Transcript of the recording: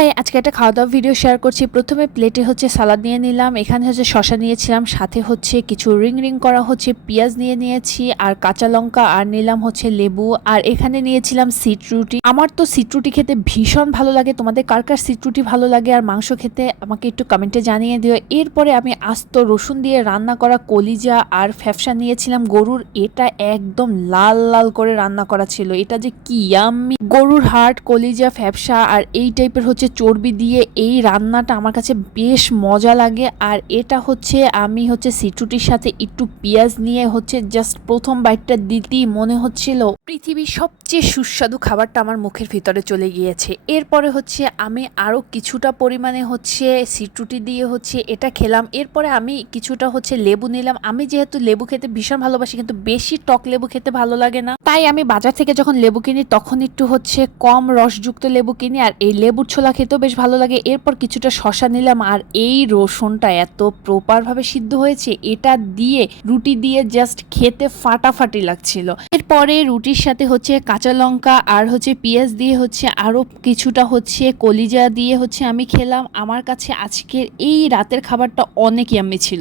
High, আজকে একটা খাওয়া দাওয়া ভিডিও শেয়ার করছি। প্রথমে প্লেটে সালাদ নিয়ে নিলাম, এখানে শসা নিয়েছিলাম, সাথে কিছু রিং রিং করা পেঁয়াজ নিয়ে নিয়েছি, আর কাঁচা লঙ্কা, আর নিলাম লেবু, আর এখানে নিয়েছিলাম সিটরুটি। আমার তো সিটরুটি খেতে ভীষণ ভালো লাগে। তোমাদের কার কার সিটরুটি ভালো লাগে আর মাংস খেতে আমাকে একটু কমেন্টে জানিয়ে দিও। এরপরে আমি আস্ত রসুন দিয়ে রান্না করা কলিজা আর ফ্যাপসা নিয়েছিলাম গরুর। এটা একদম লাল লাল করে রান্না করা ছিল। এটা যে কি ইয়াম্মি! গরুর হার্ট, কলিজা, ফ্যাপসা আর এই টাইপের চর্বি দিয়ে এই রান্নাটা আমার কাছে বেশ মজা লাগে। আর এটা আমি সিটরুটির সাথে একটু পেঁয়াজ নিয়ে জাস্ট প্রথম বাইটটা দিতেই মনে হচ্ছিল পৃথিবীর সবচেয়ে সুস্বাদু খাবারটা আমার মুখের ভিতরে চলে গিয়েছে। এরপরে আমি আরো কিছুটা পরিমাণে সিটরুটি দিয়ে এটা খেলাম। এরপরে আমি কিছুটা লেবু নিলাম। আমি যেহেতু লেবু খেতে ভীষণ ভালোবাসি, কিন্তু বেশি টক লেবু খেতে ভালো লাগে না, তাই আমি বাজার থেকে যখন লেবু কিনি তখন একটু কম রসযুক্ত লেবু কিনি। আর এই লেবুর ছোলা খেতেও বেশ ভালো লাগে। এরপর কিছুটা শসা নিলাম, আর এই রসুনটা এত প্রপার ভাবে সিদ্ধ হয়েছে, এটা দিয়ে রুটি দিয়ে জাস্ট খেতে ফাটাফাটি লাগছিল। এরপরে রুটির সাথে কাঁচা লঙ্কা আর পেঁয়াজ দিয়ে আরো কিছুটা কলিজা দিয়ে আমি খেলাম। আমার কাছে আজকের এই রাতের খাবারটা অনেক ইয়াম্মি ছিল।